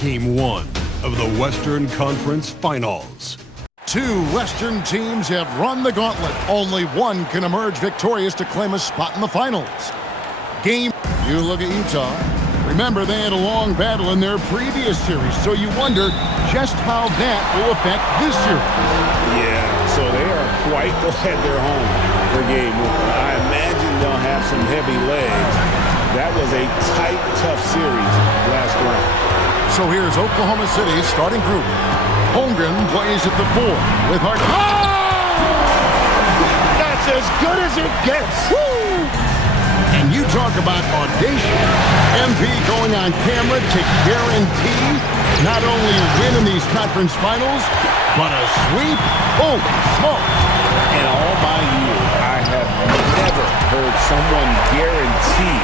Game 1 of the Western Conference Finals. Two Western teams have run the gauntlet. Only one can emerge victorious to claim a spot in the finals. You look at Utah. Remember, they had a long battle in their previous series, so you wonder just how that will affect this series. Yeah, so they are quite glad they're home for game 1. I imagine they'll have some heavy legs. That was a tight, tough series last round. So here's Oklahoma City's starting group. Holmgren plays at the 4 with Hart. Oh! That's as good as it gets. Woo! And you talk about audacious. MP going on camera to guarantee not only a win in these conference finals, but a sweep. Oh, smoke. In all my years, I have never heard someone guarantee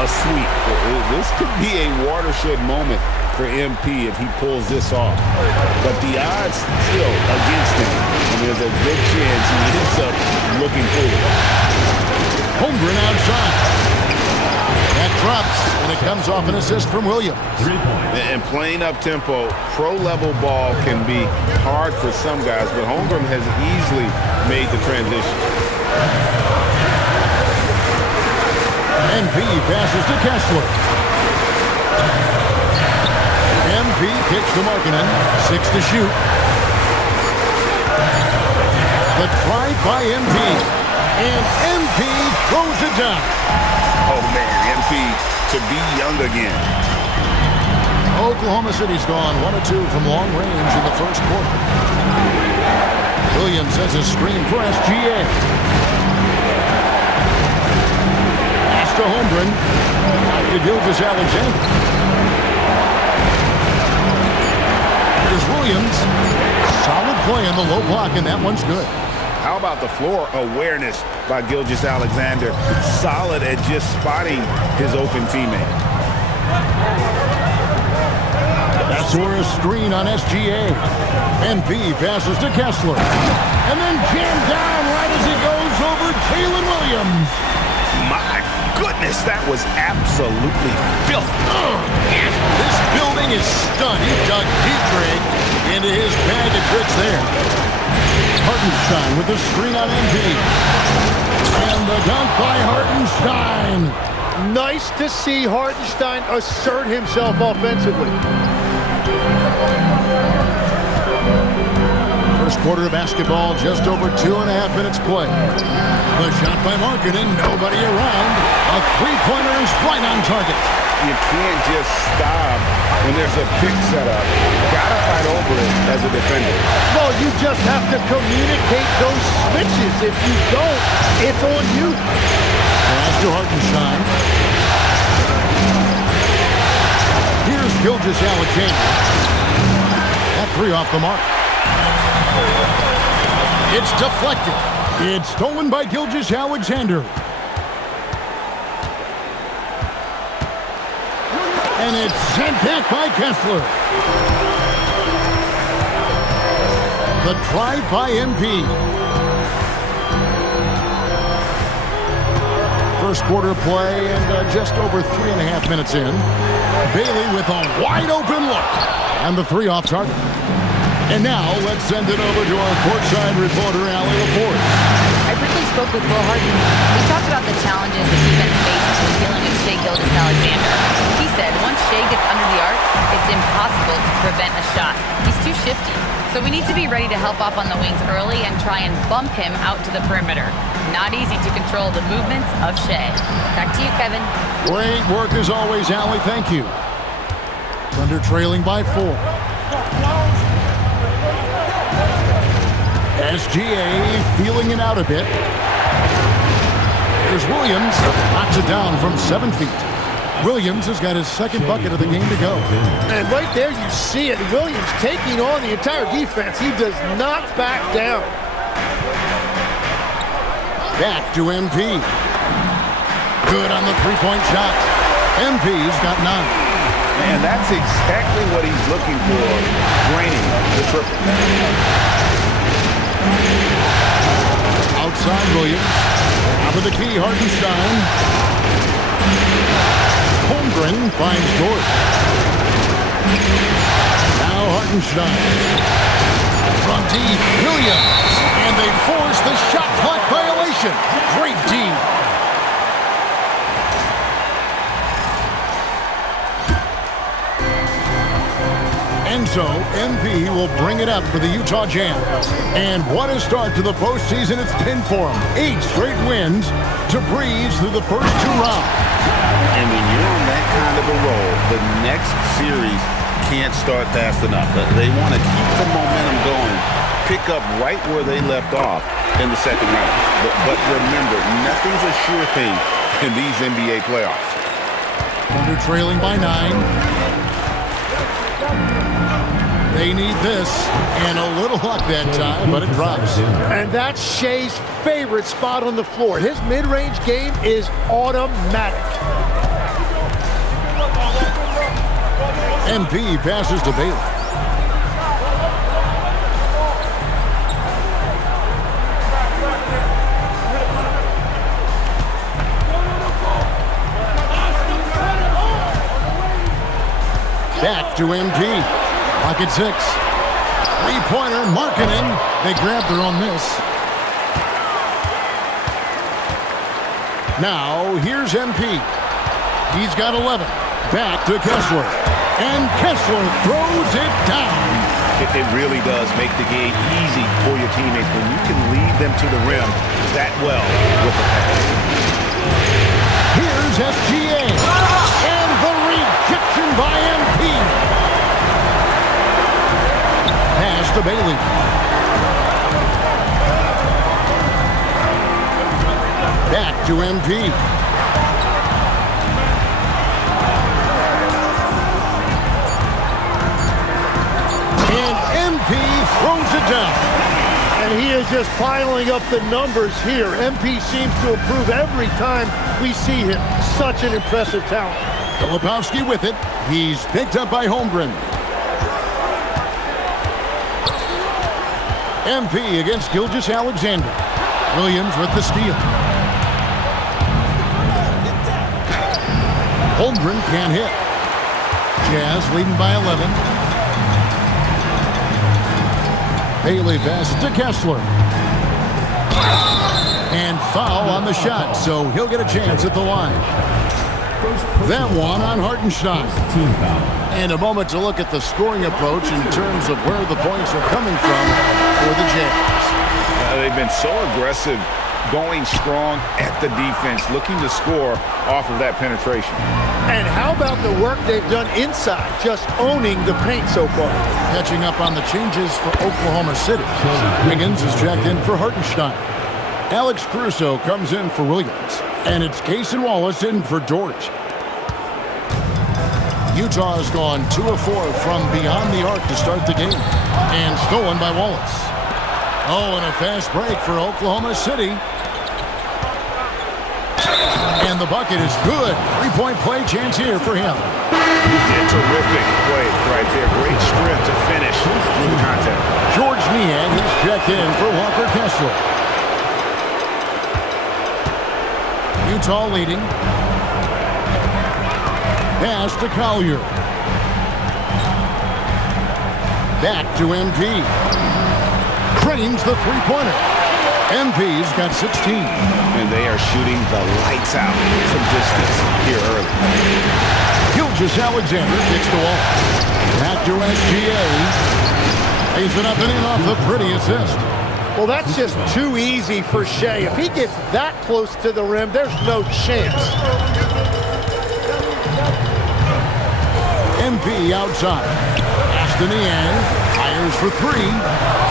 a sweep. This could be a watershed moment for MP if he pulls this off. But the odds still against him, and there's a good chance he ends up looking foolish. Holmgren outside. That drops, and it comes off an assist from Williams. And playing up-tempo, pro-level ball can be hard for some guys, but Holmgren has easily made the transition. MP passes to Kessler. MP kicks to Markkanen. 6 to shoot. The drive by MP. And MP throws it down. Oh, man, MP to be young again. Oklahoma City's gone 1 of 2 from long range in the first quarter. Williams has a screen for SGA. Pass to Holmgren. Back to Gilgeous-Alexander. Here's Williams. Solid play in the low block, and that one's good. How about the floor awareness by Gilgeous-Alexander? Solid at just spotting his open teammate. That's where a screen on SGA. MP passes to Kessler. And then jammed down right as he goes over Jalen Williams. My goodness, that was absolutely filthy. This building is stunned. He dug deep, Greg, into his bag of tricks there. Hartenstein with the screen on MP. And the dunk by Hartenstein. Nice to see Hartenstein assert himself offensively. First quarter of basketball, just over 2.5 minutes play. The shot by Markkanen, nobody around. A three-pointer is right on target. You can't just stop when there's a pick set up. Gotta fight over it as a defender. Well, you just have to communicate those switches. If you don't, it's on you. Pass to Hartenstein. Here's Gilgeous-Alexander. That 3 off the mark. It's deflected. It's stolen by Gilgeous-Alexander. And it's sent back by Kessler. The drive by MP. First quarter play and just over 3.5 minutes in. Bailey with a wide open look. And the 3 off target. And now let's send it over to our courtside reporter, Allie LaForce. I briefly spoke with Will Harden. We talked about the challenges the defense faces when dealing with Shai Gilgeous-Alexander. He said once Shai gets under the arc, it's impossible to prevent a shot. He's too shifty. So we need to be ready to help off on the wings early and try and bump him out to the perimeter. Not easy to control the movements of Shai. Back to you, Kevin. Great work as always, Allie. Thank you. Thunder trailing by 4. SGA feeling it out a bit. There's Williams. Knocks it down from 7 feet. Williams has got his second bucket of the game to go. And right there you see it. Williams taking on the entire defense. He does not back down. Back to MP. Good on the three-point shot. MP's got 9. And that's exactly what he's looking for, draining the triple. Outside Williams. Top of the key, Hartenstein. Holmgren finds Dort. Now Hartenstein. From deep, Williams. And they force the shot clock violation. Great D. And so, MP will bring it up for the Utah Jazz. And what a start to the postseason it's been for them. 8 straight wins to breeze through the first 2 rounds. And when you're on that kind of a roll, the next series can't start fast enough. They want to keep the momentum going, pick up right where they left off in the second round. But remember, nothing's a sure thing in these NBA playoffs. Thunder trailing by 9. They need this, and a little luck that time, but it drops. And that's Shea's favorite spot on the floor. His mid-range game is automatic. MP passes to Bailey. Back to MP. Pocket 6. Three-pointer, Markkanen. They grabbed their own miss. Now, here's MP. He's got 11. Back to Kessler. And Kessler throws it down. It really does make the game easy for your teammates when you can lead them to the rim that well with a pass. Here's SGA. And the rejection by MP. Pass to Bailey. Back to MP. And MP throws it down. And he is just piling up the numbers here. MP seems to improve every time we see him. Such an impressive talent. Filipowski with it. He's picked up by Holmgren. MP against Gilgeous-Alexander. Williams with the steal. Holmgren can't hit. Jazz leading by 11. Bailey passes to Kessler. And foul on the shot, so he'll get a chance at the line. That one on Hartenstein. And a moment to look at the scoring approach in terms of where the points are coming from for the Jazz. They've been so aggressive, going strong at the defense, looking to score off of that penetration. And how about the work they've done inside, just owning the paint so far? Catching up on the changes for Oklahoma City. Wiggins is checked in for Hartenstein. Alex Caruso comes in for Williams. And it's Cason Wallace in for Dort. Utah has gone 2 of 4 from beyond the arc to start the game. And stolen by Wallace. Oh, and a fast break for Oklahoma City. And the bucket is good. 3-point play chance here for him. Yeah, terrific play right there. Great strength to finish through the contact. George Niang is checked in for Walker Kessler. Utah leading. Pass to Collier. Back to MP. Cranes the three-pointer. MP's got 16. And they are shooting the lights out from distance here early. Gilgeous-Alexander kicks the wall. Back to SGA. Lays it up and in off the pretty assist. Well, that's just too easy for Shea. If he gets that close to the rim, there's no chance. MP outside. Pass to Niang. Fires for 3.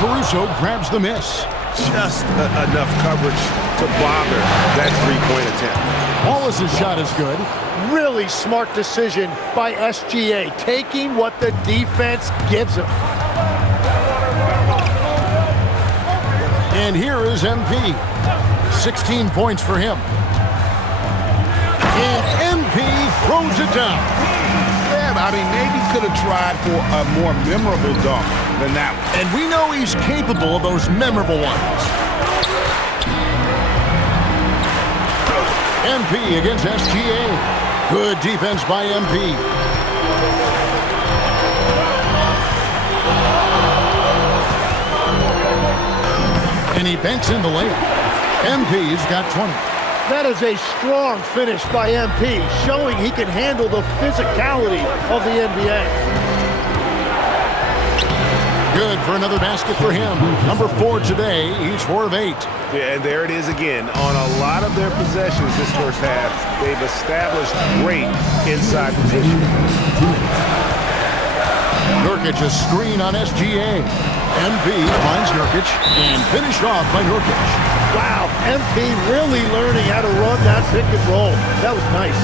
Caruso grabs the miss. Just enough coverage to bother that three-point attempt. Wallace's shot is good. Really smart decision by SGA, taking what the defense gives him. And here is MP. 16 points for him. And MP throws it down. Yeah, I mean, maybe could have tried for a more memorable dunk than that one. And we know he's capable of those memorable ones. MP against SGA. Good defense by MP. And he banks in the layup. MP's got 20. That is a strong finish by MP, showing he can handle the physicality of the NBA. Good for another basket for him. Number 4 today. He's 4 of 8. Yeah, and there it is again. On a lot of their possessions this first half, they've established great inside position. Nurkic a screen on SGA. MP finds Nurkic and finished off by Nurkic. Wow, MP really learning how to run that pick and roll. That was nice.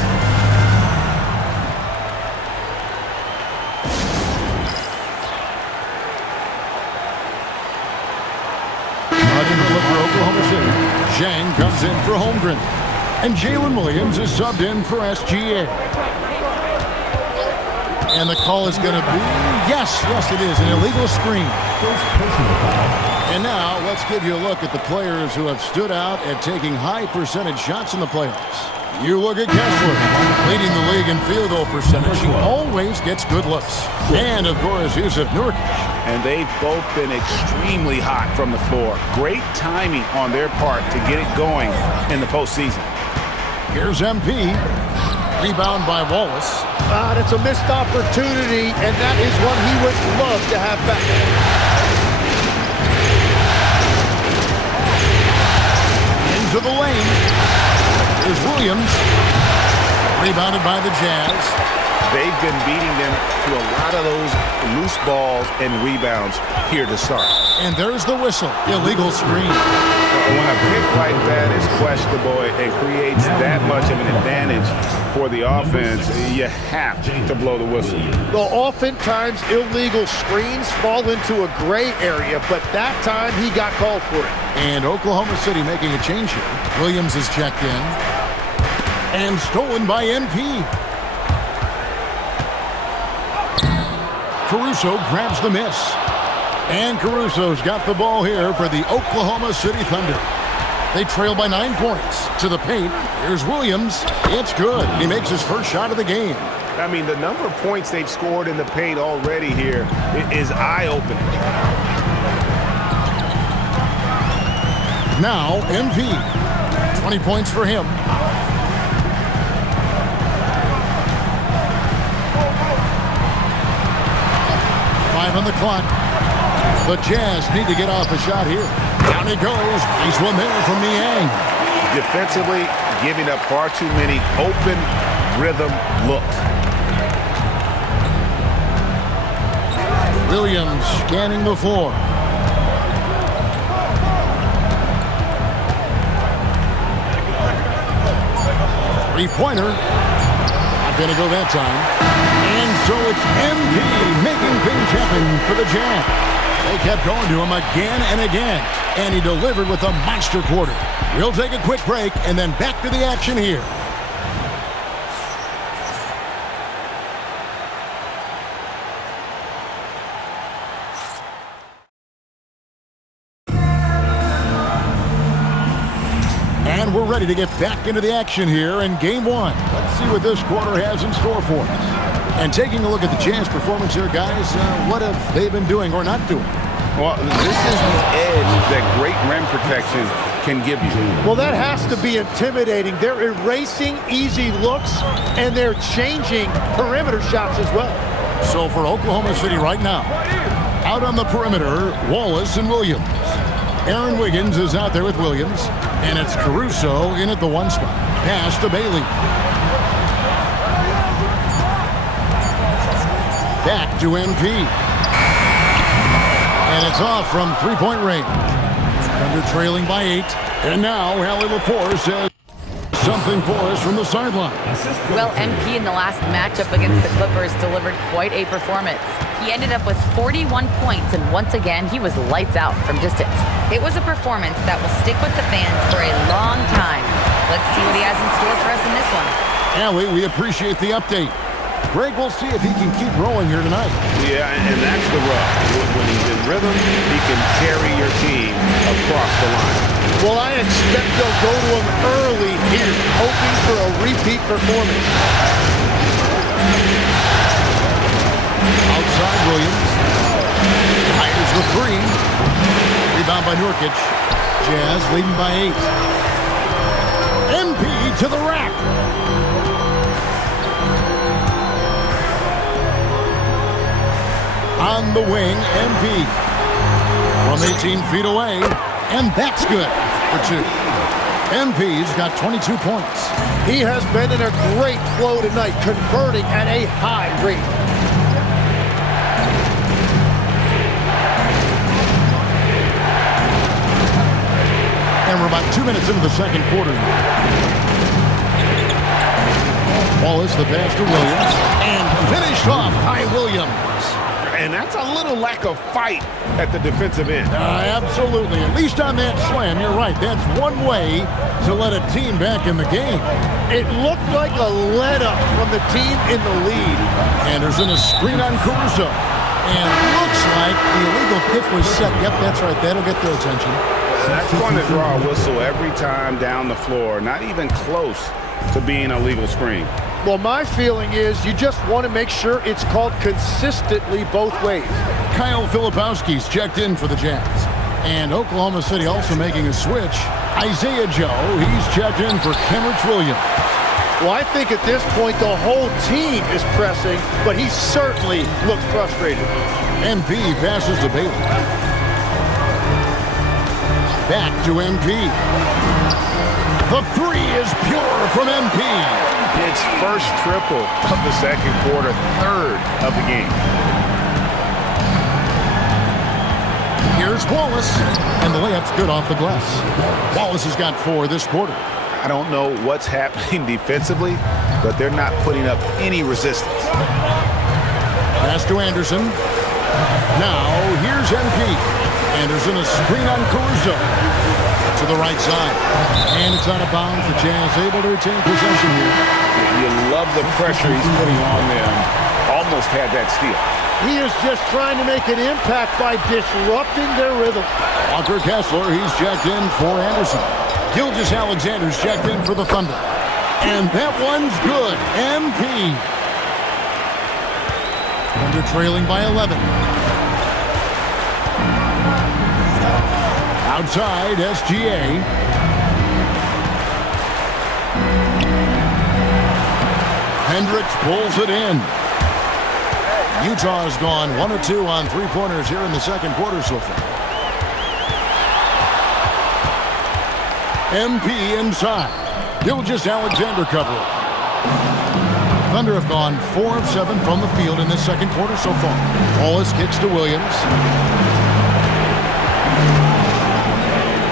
Running the look for Oklahoma City. Zhang comes in for Holmgren. And Jalen Williams is subbed in for SGA. And the call is going to be, yes, it is, an illegal screen. And now let's give you a look at the players who have stood out at taking high percentage shots in the playoffs. You look at Kessler, leading the league in field goal percentage. He always gets good looks. And, of course, Jusuf Nurkic. And they've both been extremely hot from the floor. Great timing on their part to get it going in the postseason. Here's MP. Rebound by Wallace. That's a missed opportunity, and that is one he would love to have back. Into the lane. Here's Williams. Rebounded by the Jazz. They've been beating them to a lot of those loose balls and rebounds here to start. And there's the whistle. Illegal screen. When a pick like that is questionable and creates that much of an advantage for the offense, you have to blow the whistle. Well, oftentimes illegal screens fall into a gray area, but that time he got called for it. And Oklahoma City making a change here. Williams is checked in. And stolen by MP. Caruso grabs the miss. And Caruso's got the ball here for the Oklahoma City Thunder. They trail by 9 points. To the paint. Here's Williams. It's good. He makes his first shot of the game. I mean, the number of points they've scored in the paint already here is eye-opening. Now, MP. 20 points for him. On the clock. The Jazz need to get off a shot here. Down he goes. Nice one there from Niang. Defensively, giving up far too many open rhythm looks. Williams scanning the floor. Three-pointer. Not going to go that time. And so it's MP making things happen for the Jazz. They kept going to him again and again, and he delivered with a monster quarter. We'll take a quick break and then back to the action here. And we're ready to get back into the action here in Game 1. Let's see what this quarter has in store for us. And taking a look at the Jazz performance here, guys, what have they been doing or not doing? Well, this is the edge that great rim protection can give you. Well, that has to be intimidating. They're erasing easy looks, and they're changing perimeter shots as well. So for Oklahoma City right now, out on the perimeter, Wallace and Williams. Aaron Wiggins is out there with Williams, and it's Caruso in at the 1 spot. Pass to Bailey. Back to MP. And it's off from three-point range. Thunder trailing by 8. And now Allie LaForce says something for us from the sideline. Well, MP in the last matchup against the Clippers delivered quite a performance. He ended up with 41 points, and once again, he was lights out from distance. It was a performance that will stick with the fans for a long time. Let's see what he has in store for us in this one. Allie, we appreciate the update. Greg, we'll see if he can keep rolling here tonight. Yeah, and that's the rub. When he's in rhythm, he can carry your team across the line. Well, I expect they'll go to him early here, hoping for a repeat performance. Outside Williams. Fires the 3. Rebound by Nurkic. Jazz leading by 8. MP to the rack. On the wing, MP. From 18 feet away, and that's good for 2. MP's got 22 points. He has been in a great flow tonight, converting at a high rate. And we're about 2 minutes into the second quarter now. Wallace, the pass to Williams, and finished off by Williams. And that's a little lack of fight at the defensive end. Absolutely. At least on that slam, you're right. That's one way to let a team back in the game. It looked like a let-up from the team in the lead. Anderson, a screen on Caruso. And looks like the illegal kick was set. Yep, that's right. That'll get their attention. That's going to draw a whistle every time down the floor. Not even close to being a legal screen. Well, my feeling is you just want to make sure it's called consistently both ways. Kyle Filipowski's checked in for the Jazz. And Oklahoma City also making a switch. Isaiah Joe, he's checked in for Kenrich Williams. Well, I think at this point the whole team is pressing, but he certainly looks frustrated. MP passes to Bailey. Back to MP. The 3 is pure from MP. It's first triple of the second quarter, third of the game. Here's Wallace, and the layup's good off the glass. Wallace has got 4 this quarter. I don't know what's happening defensively, but they're not putting up any resistance. Pass to Anderson. Now, here's MP. Anderson, a screen on Caruso. To the right side. And it's out of bounds. The Jazz able to retain possession here. You love the pressure he's putting on them. Almost had that steal. He is just trying to make an impact by disrupting their rhythm. Walker Kessler, he's checked in for Anderson. Gilgeous-Alexander's checked in for the Thunder. And that one's good. MP. Thunder trailing by 11. Outside, SGA. Hendricks pulls it in. Utah has gone 1 of 2 on three-pointers here in the second quarter so far. MP inside. Gilgeous-Alexander covering. Thunder have gone 4 of 7 from the field in this second quarter so far. Wallace kicks to Williams.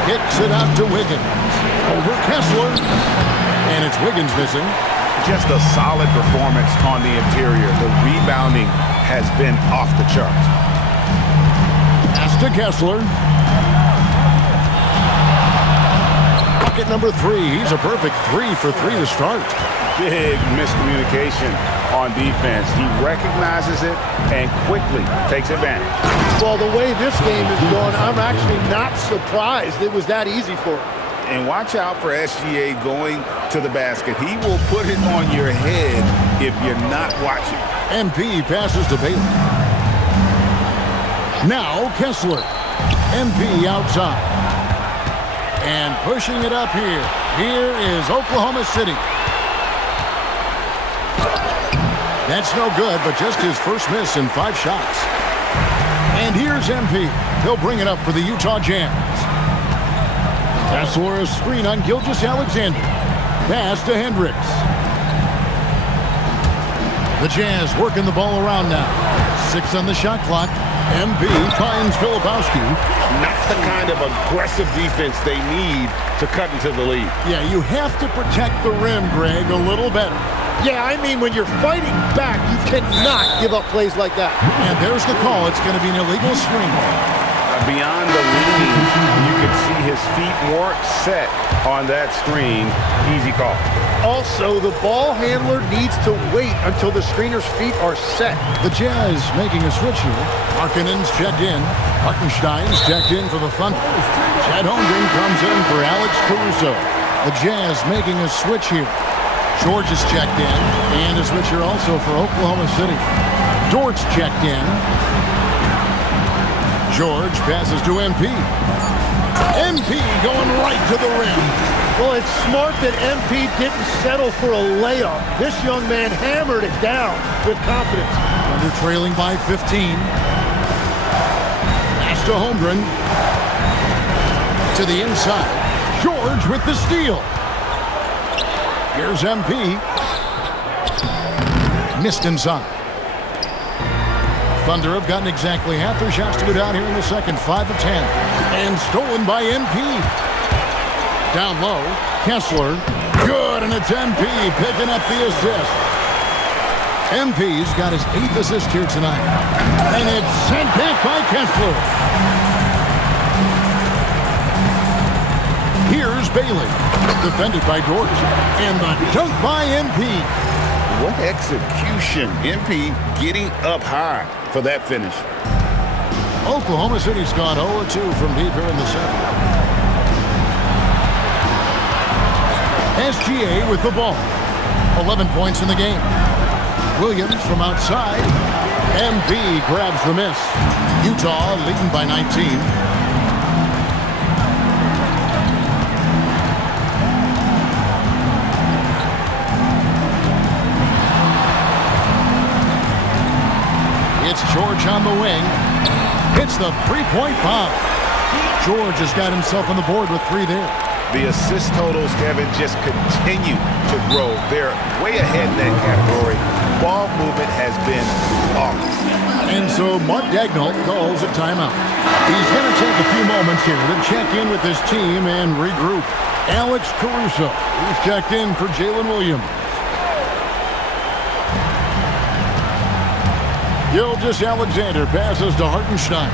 Kicks it out to Wiggins. Over Kessler. And it's Wiggins missing. Just a solid performance on the interior. The rebounding has been off the charts. Pass to Kessler. Bucket number 3. He's a perfect 3 for 3 to start. Big miscommunication on defense. He recognizes it and quickly takes advantage. Well, the way this game is going, I'm actually not surprised it was that easy for him. And watch out for SGA going to the basket. He will put it on your head if you're not watching. MP passes to Bailey. Now Kessler. MP outside. And pushing it up here. Here is Oklahoma City. That's no good, but just his first miss in 5 shots. And here's MP. He'll bring it up for the Utah Jazz. Kessler, a screen on Gilgeous-Alexander. Pass to Hendricks. The Jazz working the ball around now. 6 on the shot clock. MP finds Filipowski. Not the kind of aggressive defense they need to cut into the lead. Yeah, you have to protect the rim, Greg, a little better. Yeah, I mean, when you're fighting back, you cannot give up plays like that. And there's the call. It's going to be an illegal screen. Beyond the leaning, you could see his feet weren't set on that screen. Easy call. Also, the ball handler needs to wait until the screener's feet are set. The Jazz making a switch here. Markkanen's checked in. Hartenstein's checked in for the Thunder. Chet Holmgren comes in for Alex Caruso. The Jazz making a switch here. George is checked in. And a switch here also for Oklahoma City. Dort's checked in. George passes to MP. MP going right to the rim. Well, it's smart that MP didn't settle for a layup. This young man hammered it down with confidence. Under trailing by 15. Pass to Holmgren. To the inside. George with the steal. Here's MP. Missed inside. Thunder have gotten exactly half their shots to go down here in the second. 5 of 10. And stolen by MP. Down low. Kessler. Good, and it's MP picking up the assist. MP's got his 8th assist here tonight. And it's sent back by Kessler. Here's Bailey. Defended by Dort. And the dunk by MP. What execution. MP getting up high for that finish. Oklahoma City's gone 0-2 from deep here in the second. SGA with the ball. 11 points in the game. Williams from outside. MP grabs the miss. Utah leading by 19. It's George on the wing. Hits the three-point bomb. George has got himself on the board with 3 there. The assist totals, Kevin, just continue to grow. They're way ahead in that category. Ball movement has been flawless. And so Mark Daigneault calls a timeout. He's going to take a few moments here to check in with his team and regroup. Alex Caruso, who's checked in for Jalen Williams. Gilgeous-Alexander passes to Hartenstein.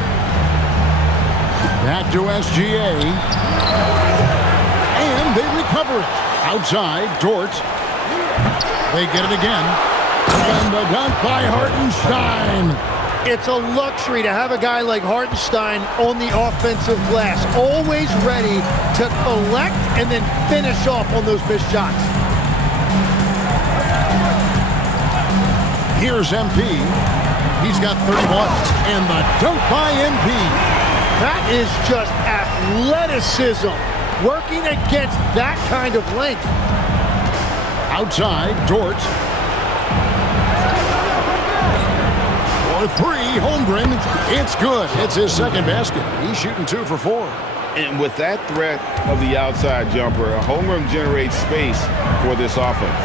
Back to SGA. And they recover it. Outside, Dort. They get it again. And the dunk by Hartenstein. It's a luxury to have a guy like Hartenstein on the offensive glass, always ready to collect and then finish off on those missed shots. Here's MP. He's got 31. And the dunk by MP. That is just athleticism, working against that kind of length. Outside, Dort. For 3, Holmgren. It's good. It's his second basket. He's shooting 2 for 4. And with that threat of the outside jumper, Holmgren generates space for this offense.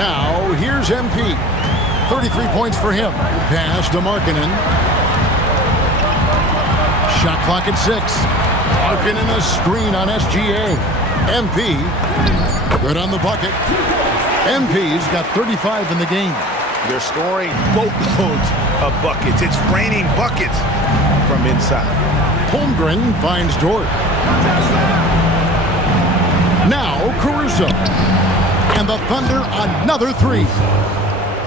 Now, here's MP. 33 points for him. Pass to Markkanen. Shot clock at 6. Markkanen a screen on SGA. MP. Good on the bucket. MP's got 35 in the game. They're scoring boatloads of buckets. It's raining buckets from inside. Holmgren finds Dort. Now Caruso. And the Thunder another 3.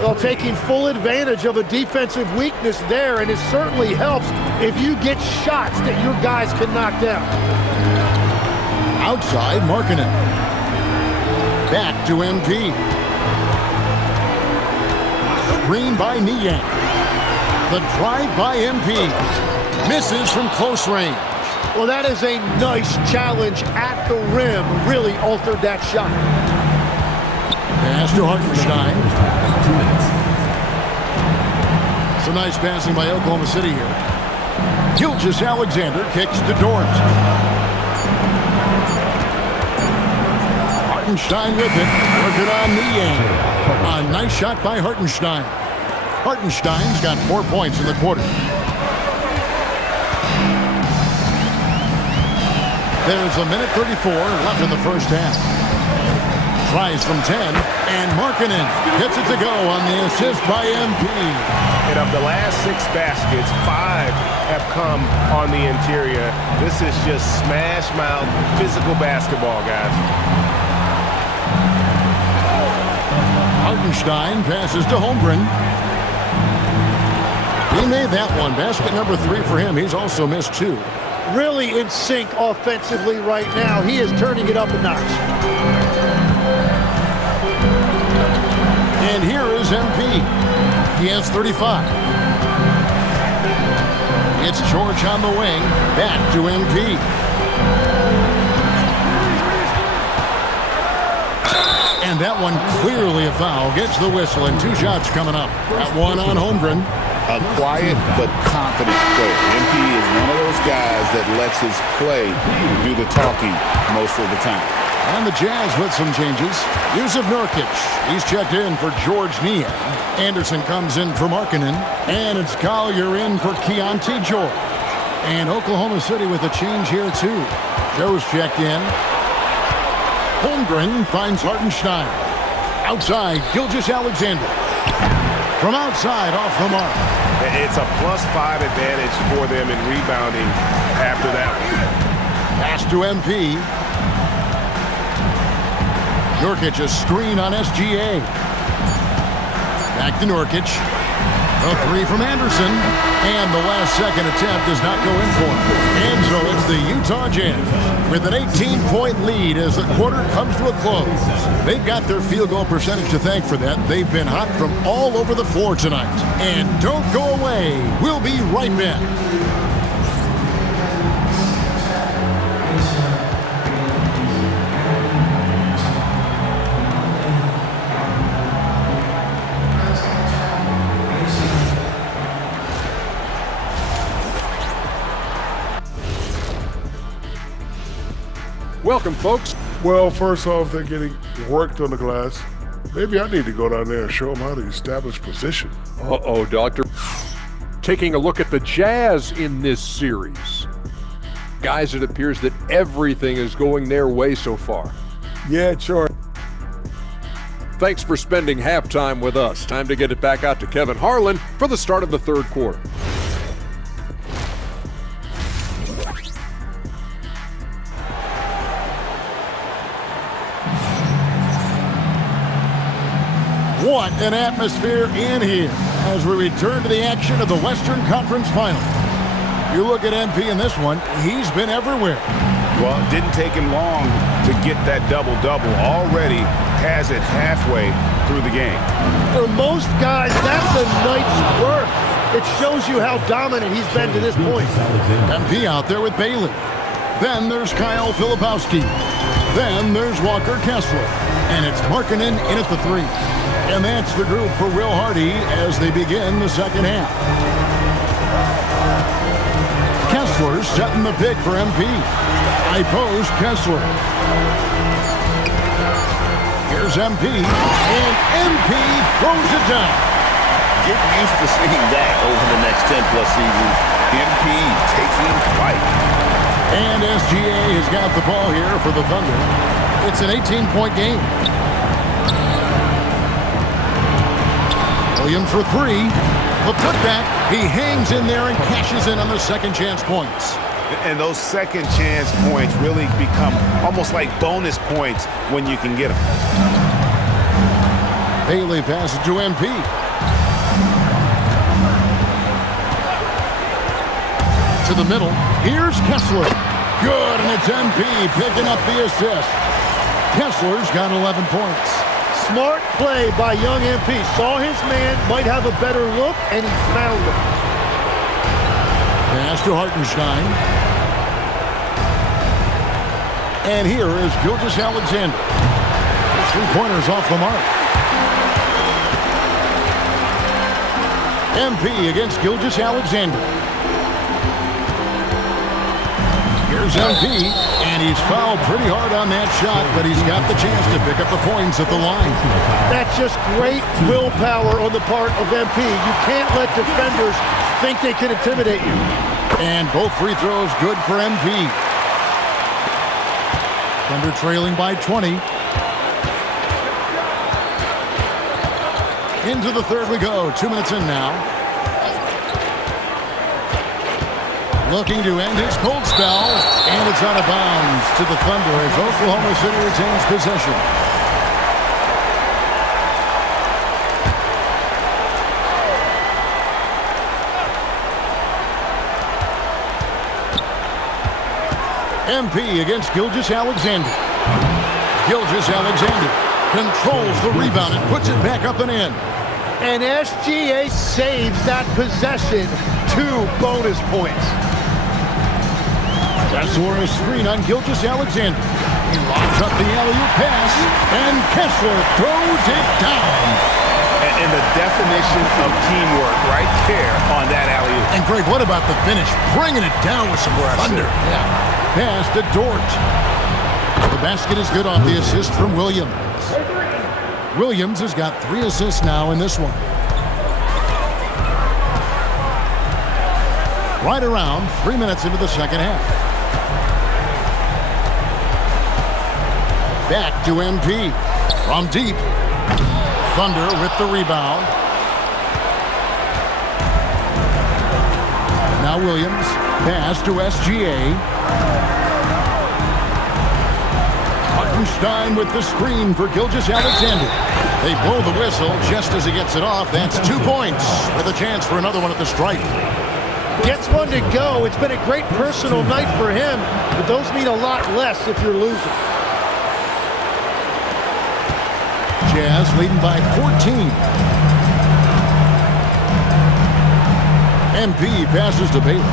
Well, taking full advantage of a defensive weakness there, and it certainly helps if you get shots that your guys can knock down. Outside, Markkanen. Back to MP. Screen by Niang. The drive by MP. Misses from close range. Well, that is a nice challenge at the rim. Really altered that shot. Pass to Hartenstein. Some nice passing by Oklahoma City here. Gilgeous-Alexander kicks to Dort. Hartenstein with it. Working on Niang. A nice shot by Hartenstein. Hartenstein's got 4 points in the quarter. There's a minute 34 left in the first half. Tries from 10, and Markkanen gets it to go on the assist by MP. And of the last 6 baskets, 5 have come on the interior. This is just smash mouth physical basketball, guys. Hartenstein passes to Holmgren. He made that one. Basket number 3 for him. He's also missed 2. Really in sync offensively right now. He is turning it up a notch. And here is MP. He has 35. It's George on the wing. Back to MP. And that one clearly a foul. Gets the whistle and 2 shots coming up. That one on Holmgren. A quiet but confident player. MP is one of those guys that lets his play do the talking most of the time. And the Jazz with some changes. Jusuf Nurkic. He's checked in for George Niang. Anderson comes in for Markkanen. And it's Collier in for Keontae George. And Oklahoma City with a change here too. Joe's checked in. Holmgren finds Hartenstein. Outside, Gilgeous-Alexander. From outside, off the mark. It's a +5 advantage for them in rebounding after that one. Pass to MP. Nurkic a screen on SGA. Back to Nurkic. A 3 from Anderson. And the last second attempt does not go in for him. And so it's the Utah Jazz with an 18-point lead as the quarter comes to a close. They've got their field goal percentage to thank for that. They've been hot from all over the floor tonight. And don't go away. We'll be right back. Welcome, folks. Well, first off, they're getting worked on the glass. Maybe I need to go down there and show them how to establish position. Uh-oh, Doctor. Taking a look at the Jazz in this series. Guys, it appears that everything is going their way so far. Yeah, sure. Thanks for spending halftime with us. Time to get it back out to Kevin Harlan for the start of the third quarter. What an atmosphere in here as we return to the action of the Western Conference Finals. You look at MP in this one, he's been everywhere. Well, it didn't take him long to get that double-double. Already has it halfway through the game. For most guys, that's a night's work. It shows you how dominant he's been to this point. MP out there with Bailey. Then there's Kyle Filipowski. Then there's Walker Kessler. And it's Markkanen in at the 3. And that's the group for Will Hardy as they begin the second half. Kessler setting the pick for MP. I post Kessler. Here's MP. And MP throws it down. Get used to seeing that over the next 10-plus seasons. MP taking flight. And SGA has got the ball here for the Thunder. It's an 18-point game. Williams for 3. The putback. He hangs in there and cashes in on the second chance points. And those second chance points really become almost like bonus points when you can get them. Bailey passes to MP. To the middle. Here's Kessler. Good, and it's MP picking up the assist. Kessler's got 11 points. Smart play by young MP. Saw his man, might have a better look, and he found him. Pass to Hartenstein. And here is Gilgeous-Alexander. His 3-pointers off the mark. MP against Gilgeous-Alexander. Here's MP, and he's fouled pretty hard on that shot, but he's got the chance to pick up the points at the line. That's just great willpower on the part of MP. You can't let defenders think they can intimidate you. And both free throws good for MP. Thunder trailing by 20. Into the third we go. 2 minutes in now. Looking to end his cold spell, and it's out of bounds to the Thunder as Oklahoma City retains possession. MP against Gilgeous-Alexander. Gilgeous-Alexander controls the rebound and puts it back up and in. And SGA saves that possession. 2 bonus points. Kessler a screen on Gilgeous-Alexander. He locks up the alley-oop pass, and Kessler throws it down. And the definition of teamwork right there on that alley-oop. And Greg, what about the finish? Bringing it down with some thunder. Yeah. Pass to Dort. The basket is good off the assist from Williams. Williams has got 3 assists now in this one. Right around 3 minutes into the second half. Back to MP. From deep. Thunder with the rebound. Now Williams. Pass to SGA. Hartenstein with the screen for Gilgeous-Alexander. They blow the whistle just as he gets it off. That's 2 points with a chance for another one at the stripe. Gets one to go. It's been a great personal night for him, but those mean a lot less if you're losing. Jazz leading by 14. MP passes to Baylor.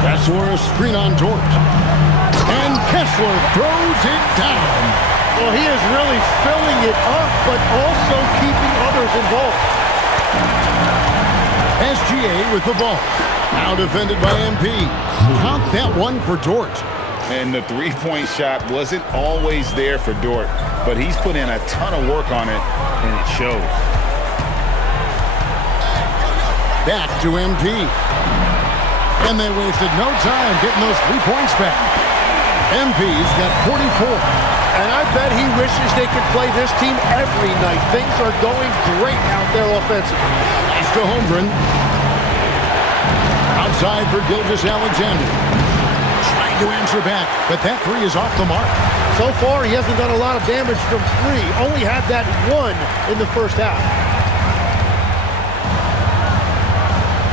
Kessler a screen on Dort. And Kessler throws it down. Well, he is really filling it up, but also keeping others involved. SGA with the ball. Now defended by MP. Count that one for Dort. And the three-point shot wasn't always there for Dort, but he's put in a ton of work on it, and it shows. Back to MP. And they wasted no time getting those 3 points back. MP's got 44. And I bet he wishes they could play this team every night. Things are going great out there offensively. Pass to Holmgren. Outside for Gilgeous-Alexander. Trying to answer back, but that 3 is off the mark. So far, he hasn't done a lot of damage from 3. Only had that 1 in the first half.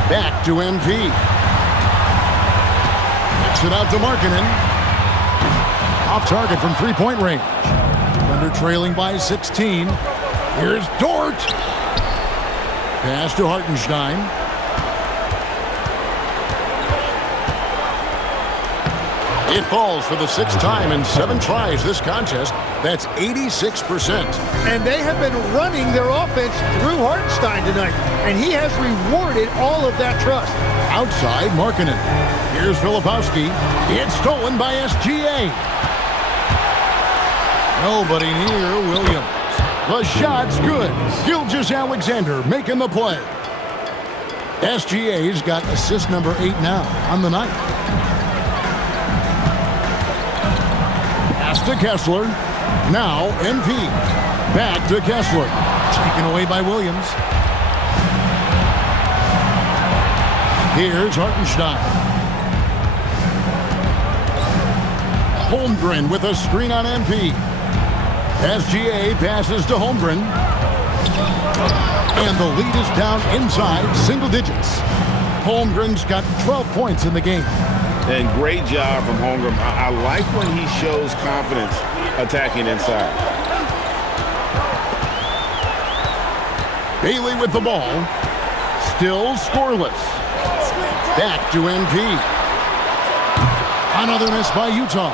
Back to MP. Kicks it out to Markkanen. Off target from 3-point range. Thunder trailing by 16. Here's Dort. Pass to Hartenstein. It falls for the 6th time in 7 tries this contest. That's 86%. And they have been running their offense through Hartenstein tonight. And he has rewarded all of that trust. Outside, Markkanen. Here's Filipowski. It's stolen by SGA. Nobody near Williams. The shot's good. Gilgeous-Alexander making the play. SGA's got assist number 8 now on the night. Pass to Kessler. Now MP. Back to Kessler. Taken away by Williams. Here's Hartenstein. Holmgren with a screen on MP. SGA passes to Holmgren. And the lead is down inside single digits. Holmgren's got 12 points in the game. And great job from Holmgren. I like when he shows confidence attacking inside. Bailey with the ball. Still scoreless. Back to MP. Another miss by Utah.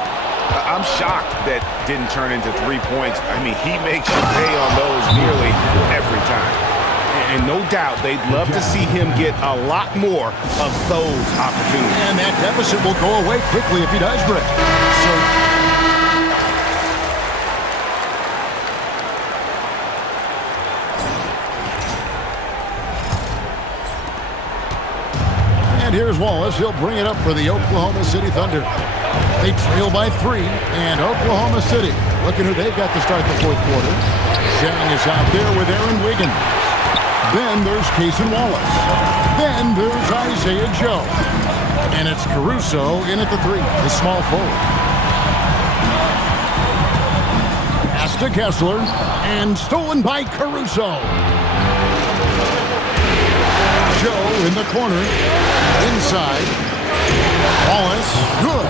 I'm shocked that didn't turn into 3 points. I mean, he makes you pay on those nearly every time. And no doubt they'd love to see him get a lot more of those opportunities. And that deficit will go away quickly if he does, Greg. And here's Wallace. He'll bring it up for the Oklahoma City Thunder. They trail by 3, and Oklahoma City looking who they've got to start the 4th quarter. Chang is out there with Aaron Wiggins. Then there's Cason Wallace. Then there's Isaiah Joe. And it's Caruso in at the 3, the small forward. Pass to Kessler, and stolen by Caruso. Joe in the corner, inside. Wallace, good.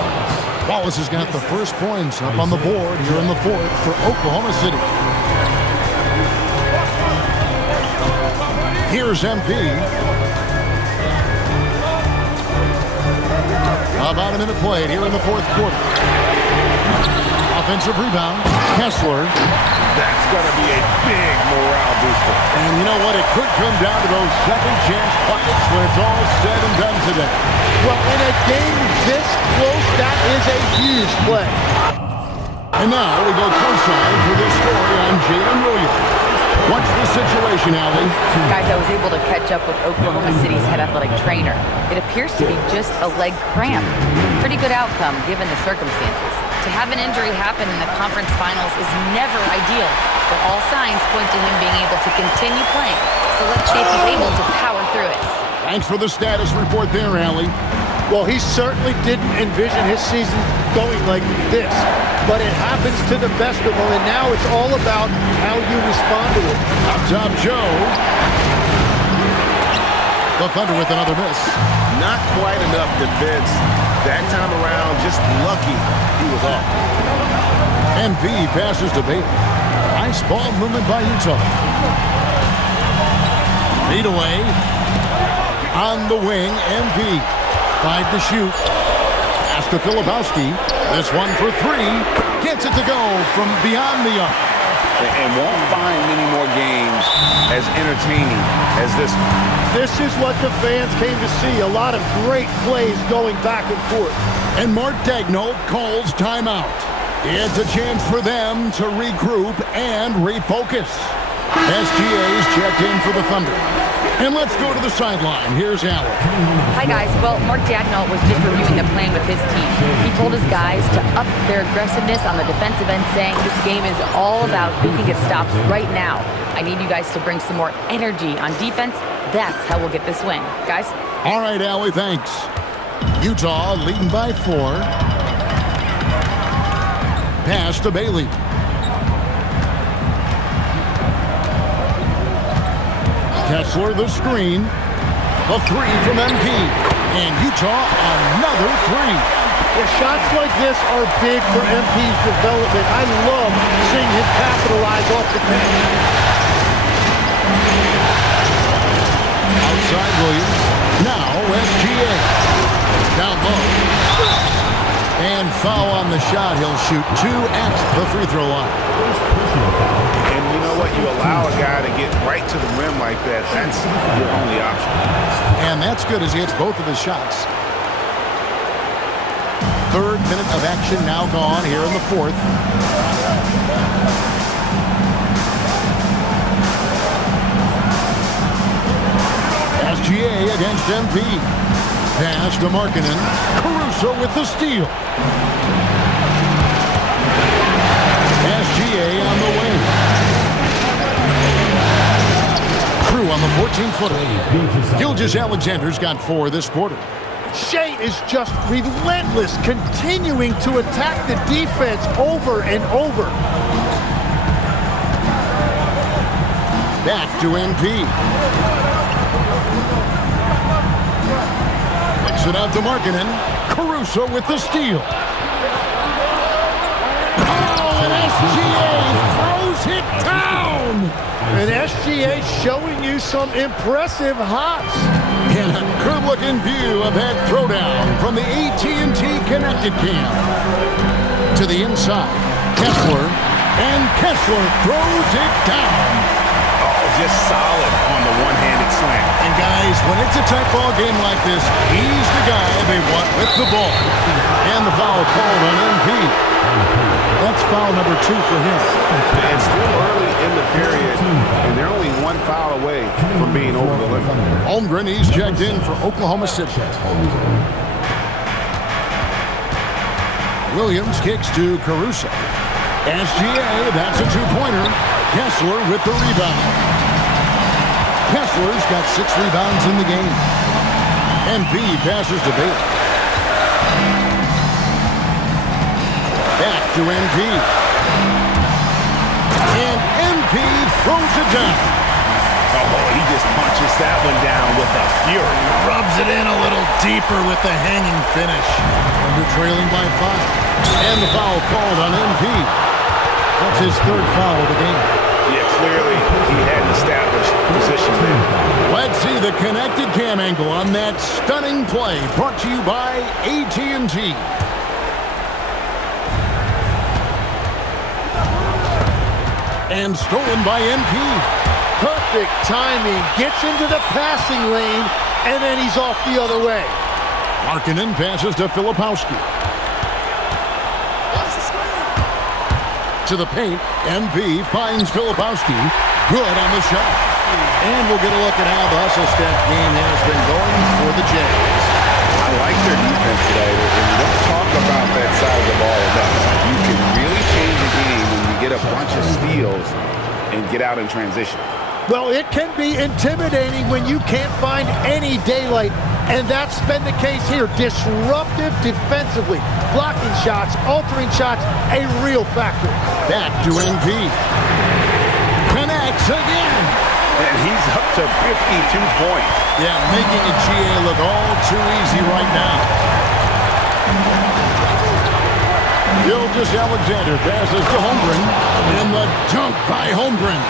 Wallace has got the first points up on the board here in the 4th for Oklahoma City. Here's MP. About a minute played here in the fourth quarter. Offensive rebound. Kessler. That's going to be a big morale booster. And you know what? It could come down to those second chance buckets when it's all said and done today. Well, in a game this close, that is a huge play. And now we go courtside for this story on Jalen Williams. What's the situation, Alvin? Guys, I was able to catch up with Oklahoma City's head athletic trainer. It appears to be just a leg cramp. Pretty good outcome given the circumstances. To have an injury happen in the conference finals is never ideal, but all signs point to him being able to continue playing. So let's see if he's able to power through it. Thanks for the status report there, Allie. Well, he certainly didn't envision his season going like this, but it happens to the best of them, and now it's all about how you respond to it. Up top, Joe. The Thunder with another miss. Not quite enough defense. That time around, just lucky he was off. MP passes to Bailey. Nice ball movement by Utah. Feed away. On the wing, MP. 5 to shoot. Pass to Filipowski. This one for 3. Gets it to go from beyond the arc. And won't find many more games as entertaining as this one. This is what the fans came to see. A lot of great plays going back and forth. And Mark Daigneault calls timeout. It's a chance for them to regroup and refocus. SGA's checked in for the Thunder. And let's go to the sideline. Here's Allen. Hi, guys. Well, Mark Daigneault was just reviewing the plan with his team. He told his guys to up their aggressiveness on the defensive end, saying this game is all about who can get stops right now. I need you guys to bring some more energy on defense. That's how we'll get this win. Guys? All right, Allie, thanks. Utah leading by 4. Pass to Bailey. Kessler the screen. A 3 from MP. And Utah another 3. Yeah, shots like this are big for MP's development. I love seeing him capitalize off the bench. Outside Williams. Now SGA. Down low. And foul on the shot. He'll shoot 2 at the free throw line. And you know what? You allow a guy to get right to the rim like that. That's your only option. And that's good as he hits both of his shots. 3rd minute of action now gone here in the 4th. SGA against MP. Pass to Markkanen. Caruso with the steal. SGA on the wing. Crew on the 14-footer. Gilgeous-Alexander's got 4 this quarter. Shea is just relentless, continuing to attack the defense over and over. Back to MP. Picks it out to Markkanen. Caruso with the steal. Oh, and SGA throws it down. And SGA showing you some impressive hops. And a good-looking view of that throwdown from the AT&T Connected Cam. To the inside, Kessler, and Kessler throws it down. Oh, just solid on the one-handed slam. And guys, when it's a tight ball game like this, he's the guy they want with the ball. And the foul called on MP. That's foul number 2 for him. It's still early in the period, and they're only 1 foul away from being over the limit. Holmgren, he's checked in for Oklahoma City. Williams kicks to Caruso. SGA, that's a 2-pointer. Kessler with the rebound. Kessler's got 6 rebounds in the game. MP passes to Bailey. Back to MP. And MP throws it down. Oh, he just punches that one down with a fury. Rubs it in a little deeper with the hanging finish. Under trailing by 5. And the foul called on MP. That's his 3rd foul of the game. Yeah, clearly he hadn't established position there. Let's see the connected cam angle on that stunning play, brought to you by AT&T. And stolen by MP. Perfect timing. Gets into the passing lane, and then he's off the other way. Markkanen passes to Filipowski. To the paint, MP finds Filipowski. Good on the shot. And we'll get a look at how the hustle step game has been going for the Jazz. I like their defense today, and we don't talk about that side of the ball enough. You can really change the game when you get a bunch of steals and get out in transition. Well, it can be intimidating when you can't find any daylight, and that's been the case here. Disruptive defensively, blocking shots, altering shots, a real factor. Back to MP. Connects again. And he's up to 52 points. Yeah, making a GA look all too easy right now. Gilgeous-Alexander passes to Holmgren, and the dunk by Holmgren.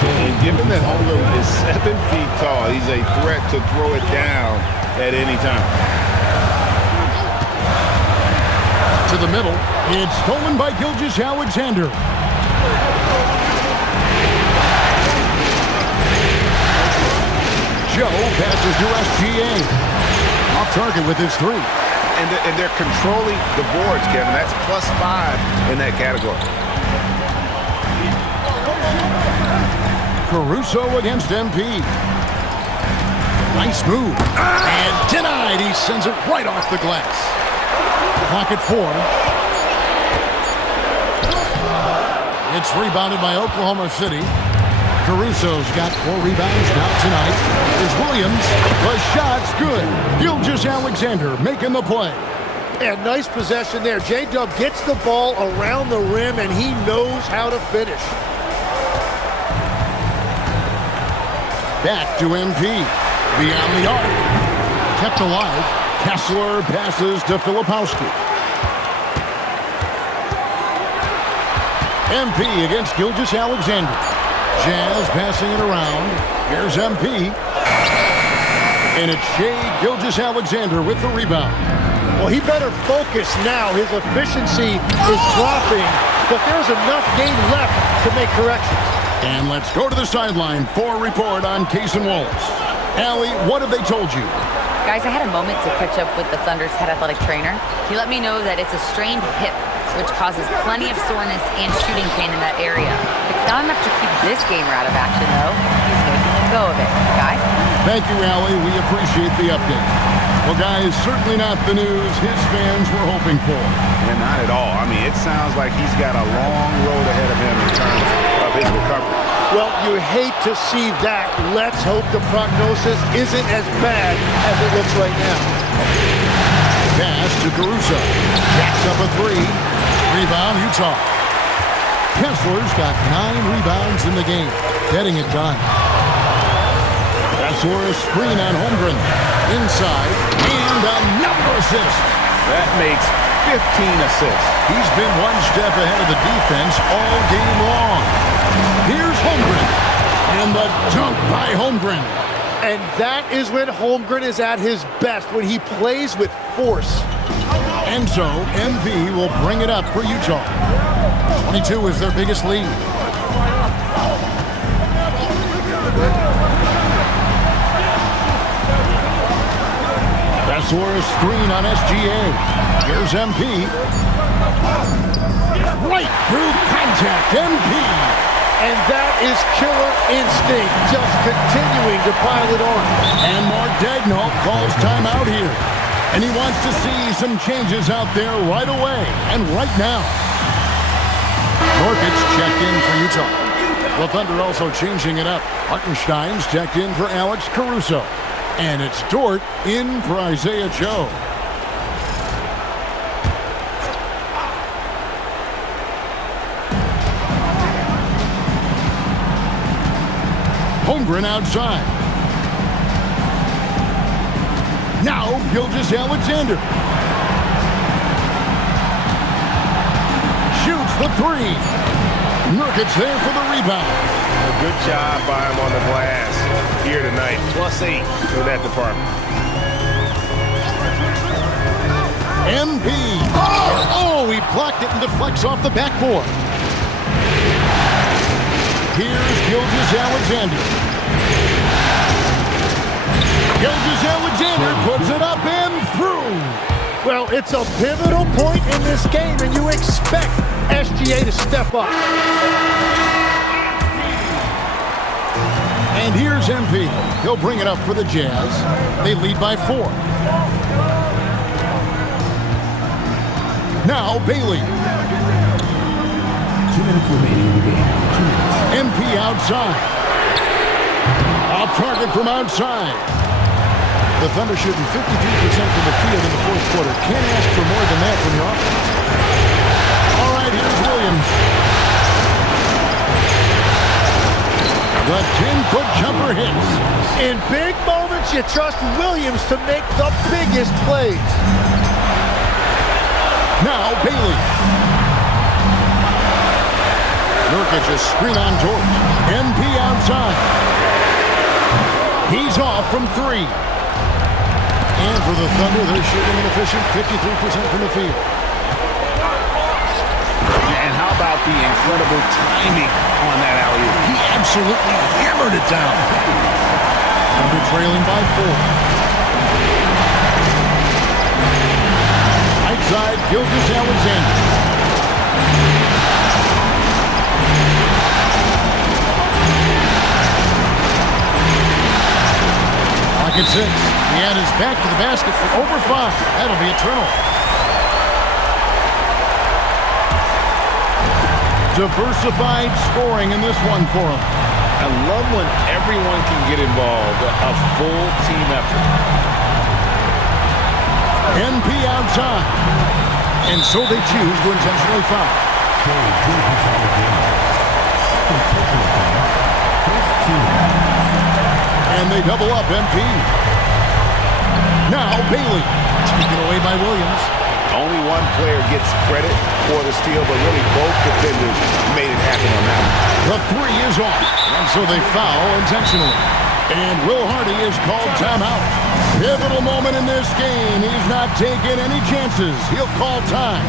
And given that Holmgren is 7 feet tall, he's a threat to throw it down at any time. To the middle, it's stolen by Gilgeous-Alexander. Joe passes to SGA. Off target with his three. And they're controlling the boards, Kevin. That's +5 in that category. Caruso against MP. Nice move. And denied. He sends it right off the glass. Clock at 4. It's rebounded by Oklahoma City. Caruso's got 4 rebounds now tonight. There's Williams. The shot's good. Gilgeous-Alexander making the play. And nice possession there. J-Dub gets the ball around the rim, and he knows how to finish. Back to MP. Beyond the arc. Kept alive. Kessler passes to Filipowski. MP against Gilgeous-Alexander. Jazz passing it around. Here's MP. And it's Shai Gilgeous-Alexander with the rebound. Well, he better focus now. His efficiency is dropping, but there's enough game left to make corrections. And let's go to the sideline for a report on Cason Wallace. Allie, what have they told you? Guys, I had a moment to catch up with the Thunder's head athletic trainer. He let me know that it's a strained hip, which causes plenty of soreness and shooting pain in that area. It's not enough to keep this game out of action, though. He's making a go of it. Guys? Thank you, Allie. We appreciate the update. Well, guys, certainly not the news his fans were hoping for. And not at all. I mean, it sounds like he's got a long road ahead of him in terms of his recovery. Well, you hate to see that. Let's hope the prognosis isn't as bad as it looks right now. Pass to Caruso. Jacks up a 3. Rebound, Utah. Kessler's got 9 rebounds in the game, getting it done. Kessler screen on Holmgren. Inside, and another assist. That makes 15 assists. He's been one step ahead of the defense all game long. Here's Holmgren. And the dunk by Holmgren. And that is when Holmgren is at his best, when he plays with force. And so, MV will bring it up for Utah. 22 is their biggest lead. Kessler screen on SGA. Here's MP. Right through contact, MP. And that is killer instinct, just continuing to pile it on. And Mark Daigneault calls timeout here. And he wants to see some changes out there right away and right now. Nurkic checked in for Utah. The Thunder also changing it up. Hartenstein's checked in for Alex Caruso. And it's Dort in for Isaiah Joe. Holmgren outside. Now Gilgeous-Alexander. Shoots the 3. Nurkic there for the rebound. Good job by him on the glass here tonight. +8 for that department. MP. Oh, he blocked it and deflects off the backboard. Here's Gilgeous-Alexander. Gilgeous-Alexander puts it up and through. Well, it's a pivotal point in this game, and you expect SGA to step up. And here's MP. He'll bring it up for the Jazz. They lead by 4. Now Bailey. 2 minutes remaining in the game. 2 minutes. MP outside. Off target from outside. The Thunder shooting 53% from the field in the fourth quarter. Can't ask for more than that from your offense. All right, here's Williams. The 10-foot jumper hits. In big moments, you trust Williams to make the biggest plays. Now Bailey. Nurkic is screen on George. MP outside. He's off from 3. And for the Thunder, they're shooting an efficient 53% from the field. And how about the incredible timing on that alley-oop? He absolutely hammered it down. Thunder trailing by 4. Right side, Gilgeous-Alexander. Pocket 6. He had his back to the basket for over 5. That'll be a turnover. Diversified scoring in this one for him. I love when everyone can get involved, a full team effort. MP outside. And so they choose to intentionally foul. And they double up MP. Now Bailey. Taken away by Williams. Only one player gets credit for the steal, but really both defenders made it happen on that one. The 3 is off, and so they foul intentionally. And Will Hardy is called timeout. Pivotal moment in this game. He's not taking any chances. He'll call time.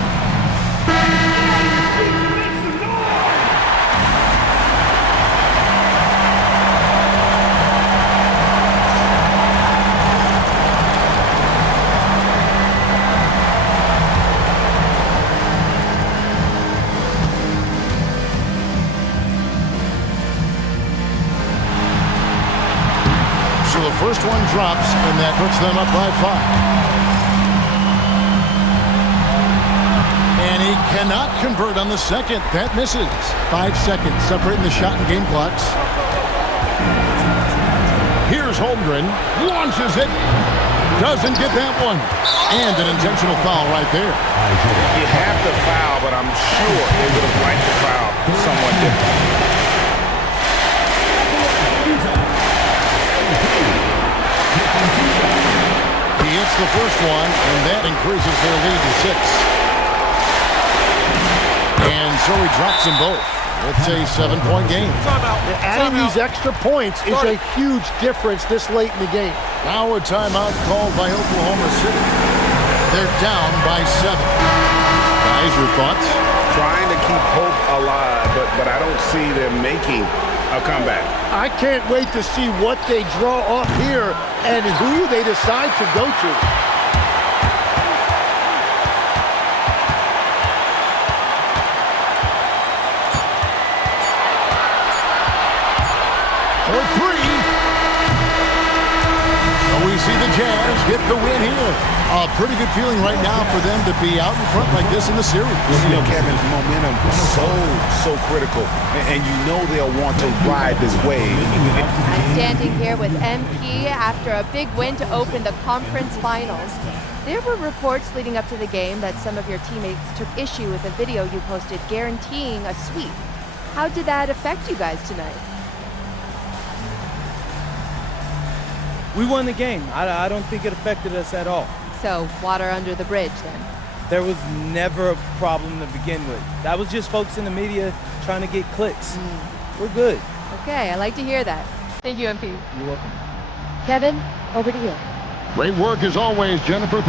So the first one drops, and that puts them up by 5. And he cannot convert on the second. That misses. 5 seconds separating the shot and game clocks. Here's Holmgren. Launches it. Doesn't get that one. And an intentional foul right there. You have to foul, but I'm sure they would have liked to foul someone different. He hits the first one, and that increases their lead to 6. And so he drops them both. It's a 7-point game. Adding these extra points is a huge difference this late in the game. Now a timeout called by Oklahoma City. They're down by 7. Guys, your thoughts? Trying to keep hope alive, but I don't see them making a comeback. I can't wait to see what they draw up here and who they decide to go to. For 3. So we see the Jazz get the win here. A pretty good feeling right now for them to be out in front like this in the series. You know, Kevin, momentum so critical, and you know they'll want to ride this wave. I'm standing here with MP after a big win to open the conference finals. There were reports leading up to the game that some of your teammates took issue with a video you posted guaranteeing a sweep. How did that affect you guys tonight? We won the game. I don't think it affected us at all. So, water under the bridge then? There was never a problem to begin with. That was just folks in the media trying to get clicks. We're good. Okay, I like to hear that. Thank you, MP. You're welcome. Kevin, over to you. Great work as always, Jennifer.